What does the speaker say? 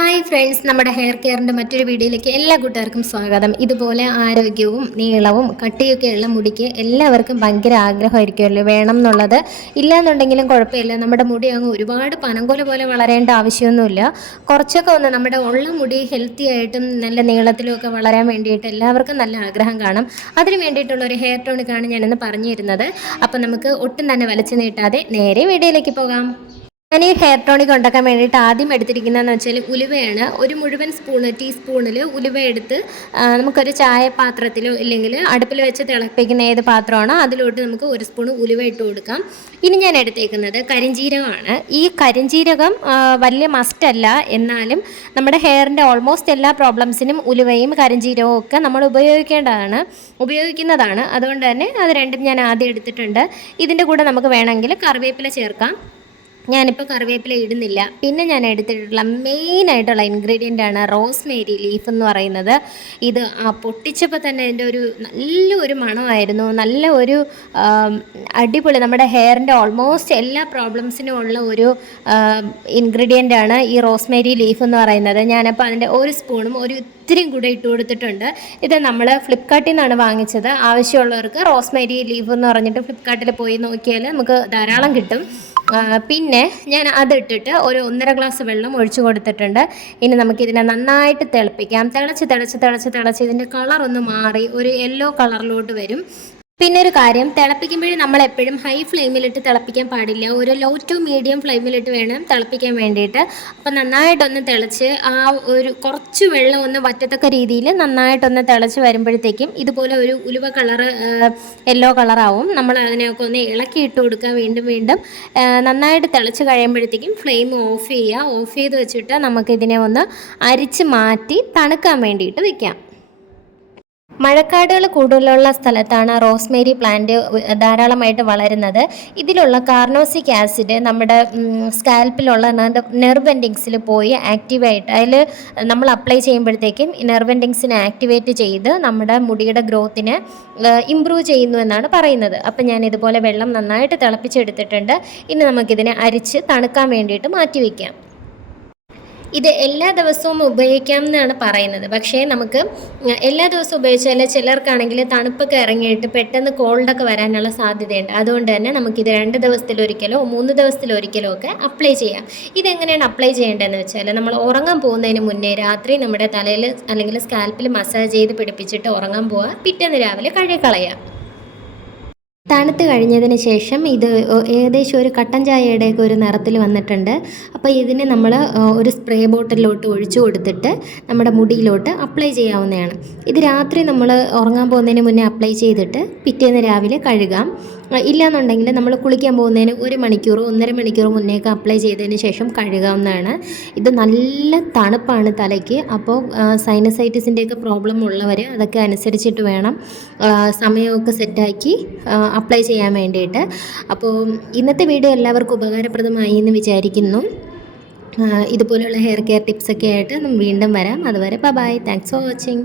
Hi friends, നമ്മുടെ hair കെയറിൻ്റെ മറ്റൊരു വീഡിയോയിലേക്ക് എല്ലാ കൂട്ടുകാർക്കും സ്വാഗതം. ഇതുപോലെ ആരോഗ്യവും നീളവും കട്ടിയൊക്കെയുള്ള മുടിക്ക് എല്ലാവർക്കും ഭയങ്കര ആഗ്രഹമായിരിക്കുമല്ലോ വേണം എന്നുള്ളത്. ഇല്ലയെന്നുണ്ടെങ്കിലും കുഴപ്പമില്ല, നമ്മുടെ മുടി അങ്ങ് ഒരുപാട് പനങ്കോല പോലെ വളരേണ്ട ആവശ്യമൊന്നുമില്ല. കുറച്ചൊക്കെ ഒന്ന് നമ്മുടെ ഉള്ള മുടി ഹെൽത്തി ആയിട്ടും നല്ല നീളത്തിലും ഒക്കെ വളരാൻ വേണ്ടിയിട്ട് എല്ലാവർക്കും നല്ല ആഗ്രഹം കാണും. അതിന് വേണ്ടിയിട്ടുള്ള ഒരു ഹെയർ ടോണിക്കാണ് ഞാനിന്ന് പറഞ്ഞു തരുന്നത്. അപ്പോൾ നമുക്ക് ഒട്ടും തന്നെ വലിച്ചു നീട്ടാതെ നേരെ വീഡിയോയിലേക്ക് പോകാം. ഞാൻ ഈ ഹെയർ ടോണിക് ഉണ്ടാക്കാൻ വേണ്ടിയിട്ട് ആദ്യം എടുത്തിരിക്കുന്നതെന്ന് വെച്ചാൽ ഉലുവയാണ്. ഒരു മുഴുവൻ ടീസ്പൂണിൽ ഉലുവ എടുത്ത് നമുക്കൊരു ചായ പാത്രത്തിലോ ഇല്ലെങ്കിൽ അടുപ്പിൽ വെച്ച് തിളപ്പിക്കുന്ന ഏത് പാത്രമാണോ അതിലോട്ട് നമുക്ക് ഒരു സ്പൂൺ ഉലുവ ഇട്ട് കൊടുക്കാം. ഇനി ഞാൻ എടുത്തേക്കുന്നത് കരിഞ്ജീരകമാണ്. ഈ കരിഞ്ജീരകം വലിയ മസ്റ്റല്ല, എന്നാലും നമ്മുടെ ഹെയറിൻ്റെ ഓൾമോസ്റ്റ് എല്ലാ പ്രോബ്ലംസിനും ഉലുവയും കരിഞ്ജീരകവും ഒക്കെ നമ്മൾ ഉപയോഗിക്കുന്നതാണ്. അതുകൊണ്ട് തന്നെ അത് രണ്ടും ഞാൻ ആദ്യം എടുത്തിട്ടുണ്ട്. ഇതിൻ്റെ കൂടെ നമുക്ക് വേണമെങ്കിൽ കറിവേപ്പില ചേർക്കാം. ഞാനിപ്പോൾ കറിവേപ്പില ഇടുന്നില്ല. പിന്നെ ഞാൻ എടുത്തിട്ടുള്ള മെയിനായിട്ടുള്ള ഇൻഗ്രീഡിയൻ്റാണ് റോസ്മേരി ലീഫ് എന്ന് പറയുന്നത്. ഇത് പൊട്ടിച്ചപ്പോൾ തന്നെ അതിൻ്റെ നല്ലൊരു മണമായിരുന്നു. നല്ല ഒരു അടിപൊളി, നമ്മുടെ ഹെയറിൻ്റെ ഓൾമോസ്റ്റ് എല്ലാ പ്രോബ്ലംസിനും ഉള്ള ഒരു ഇൻഗ്രീഡിയൻ്റാണ് ഈ റോസ്മേരി ലീഫ് എന്ന് പറയുന്നത്. ഞാനപ്പോൾ അതിൻ്റെ ഒരു സ്പൂണും ഇത്തിരിയും കൂടെ ഇട്ട് കൊടുത്തിട്ടുണ്ട്. ഇത് നമ്മൾ ഫ്ലിപ്കാർട്ടിൽ നിന്നാണ് വാങ്ങിച്ചത്. ആവശ്യമുള്ളവർക്ക് റോസ്മേരി ലീഫ് എന്ന് പറഞ്ഞിട്ട് ഫ്ലിപ്കാർട്ടിൽ പോയി നോക്കിയാൽ നമുക്ക് ധാരാളം കിട്ടും. പിന്നെ ഞാൻ അതിട്ടിട്ട് ഒരു 1.5 ഗ്ലാസ് വെള്ളം ഒഴിച്ചു കൊടുത്തിട്ടുണ്ട്. ഇനി നമുക്കിതിനെ നന്നായിട്ട് തിളപ്പിക്കാം. തിളച്ച് ഇതിൻ്റെ കളറൊന്ന് മാറി ഒരു യെല്ലോ കളറിലോട്ട് വരും. പിന്നെ ഒരു കാര്യം, തിളപ്പിക്കുമ്പോഴേ നമ്മൾ എപ്പോഴും ഹൈ ഫ്ലെയിമിലിട്ട് തിളപ്പിക്കാൻ പാടില്ല. ഒരു ലോ ടു മീഡിയം ഫ്ലെയിമിലിട്ട് വേണം തിളപ്പിക്കാൻ വേണ്ടിയിട്ട്. അപ്പം നന്നായിട്ടൊന്ന് തിളച്ച് ഒരു കുറച്ച് വെള്ളം ഒന്ന് വറ്റത്തക്ക രീതിയിൽ നന്നായിട്ടൊന്ന് തിളച്ച് വരുമ്പോഴത്തേക്കും ഇതുപോലെ ഒരു ഉലുവ കളറ് യെല്ലോ കളറാവും. നമ്മൾ അതിനെയൊക്കെ ഒന്ന് ഇളക്കി ഇട്ട് കൊടുക്കുക. വീണ്ടും നന്നായിട്ട് തിളച്ച് കഴിയുമ്പോഴത്തേക്കും ഫ്ലെയിം ഓഫ് ചെയ്യുക. ഓഫ് ചെയ്ത് വെച്ചിട്ട് നമുക്കിതിനെ ഒന്ന് അരിച്ച് മാറ്റി തണുക്കാൻ വേണ്ടിയിട്ട് വെക്കാം. മഴക്കാടുകൾ കൂടുതലുള്ള സ്ഥലത്താണ് റോസ്മേരി പ്ലാന്റ് ധാരാളമായിട്ട് വളരുന്നത്. ഇതിലുള്ള കാർണോസിക് ആസിഡ് നമ്മുടെ സ്കാൽപ്പിലുള്ള നെർവ് എൻഡിങ്സിൽ പോയി ആക്റ്റീവായിട്ട് അതിൽ നമ്മൾ അപ്ലൈ ചെയ്യുമ്പോഴത്തേക്കും നെർവ് എൻഡിങ്സിനെ ആക്ടിവേറ്റ് ചെയ്ത് നമ്മുടെ മുടിയുടെ ഗ്രോത്തിനെ ഇമ്പ്രൂവ് ചെയ്യുന്നു എന്നാണ് പറയുന്നത്. അപ്പം ഞാൻ ഇതുപോലെ വെള്ളം നന്നായിട്ട് തിളപ്പിച്ചെടുത്തിട്ടുണ്ട്. ഇനി നമുക്കിതിനെ അരിച്ച് തണുക്കാൻ വേണ്ടിയിട്ട് മാറ്റി വയ്ക്കാം. ഇത് എല്ലാ ദിവസവും ഉപയോഗിക്കാം എന്നാണ് പറയുന്നത്. പക്ഷേ നമുക്ക് എല്ലാ ദിവസവും ഉപയോഗിച്ചാൽ ചിലർക്കാണെങ്കിൽ തണുപ്പൊക്കെ ഇറങ്ങിയിട്ട് പെട്ടെന്ന് കോൾഡൊക്കെ വരാനുള്ള സാധ്യതയുണ്ട്. അതുകൊണ്ട് തന്നെ നമുക്കിത് 2 ദിവസത്തിലൊരിക്കലോ 3 ദിവസത്തിലൊരിക്കലോ ഒക്കെ അപ്ലൈ ചെയ്യാം. ഇതെങ്ങനെയാണ് അപ്ലൈ ചെയ്യേണ്ടതെന്ന് വെച്ചാൽ, നമ്മൾ ഉറങ്ങാൻ പോകുന്നതിന് മുന്നേ രാത്രി നമ്മുടെ തലയിൽ അല്ലെങ്കിൽ സ്കാൽപ്പിൽ മസാജ് ചെയ്ത് പിടിപ്പിച്ചിട്ട് ഉറങ്ങാൻ പോവുക. പിറ്റേന്ന് രാവിലെ കഴുകിക്കളയാം. തണുത്ത് കഴിഞ്ഞതിന് ശേഷം ഇത് ഏകദേശം ഒരു കട്ടൻ ചായയുടെയൊക്കെ ഒരു നിറത്തിൽ വന്നിട്ടുണ്ട്. അപ്പോൾ ഇതിനെ നമ്മൾ ഒരു സ്പ്രേ ബോട്ടിലോട്ട് ഒഴിച്ചു കൊടുത്തിട്ട് നമ്മുടെ മുടിയിലോട്ട് അപ്ലൈ ചെയ്യാവുന്നതാണ്. ഇത് രാത്രി നമ്മൾ ഉറങ്ങാൻ പോകുന്നതിന് മുന്നേ അപ്ലൈ ചെയ്തിട്ട് പിറ്റേന്ന് രാവിലെ കഴുകാം. ഇല്ലയെന്നുണ്ടെങ്കിൽ നമ്മൾ കുളിക്കാൻ പോകുന്നതിന് 1 മണിക്കൂറോ 1.5 മണിക്കൂറോ മുന്നേക്ക് അപ്ലൈ ചെയ്തതിന് ശേഷം കഴുകാവുന്നതാണ്. ഇത് നല്ല തണുപ്പാണ് തലയ്ക്ക്. അപ്പോൾ സൈനസൈറ്റിസിൻ്റെയൊക്കെ പ്രോബ്ലം ഉള്ളവർ അതൊക്കെ അനുസരിച്ചിട്ട് വേണം സമയമൊക്കെ സെറ്റാക്കി അപ്ലൈ ചെയ്യാൻ വേണ്ടിയിട്ട്. അപ്പോൾ ഇന്നത്തെ വീഡിയോ എല്ലാവർക്കും ഉപകാരപ്രദമായി എന്ന് വിചാരിക്കുന്നു. ഇതുപോലെയുള്ള ഹെയർ കെയർ ടിപ്സൊക്കെ ആയിട്ട് വീണ്ടും വരാം. അതുവരെ ബൈ. Thanks for watching.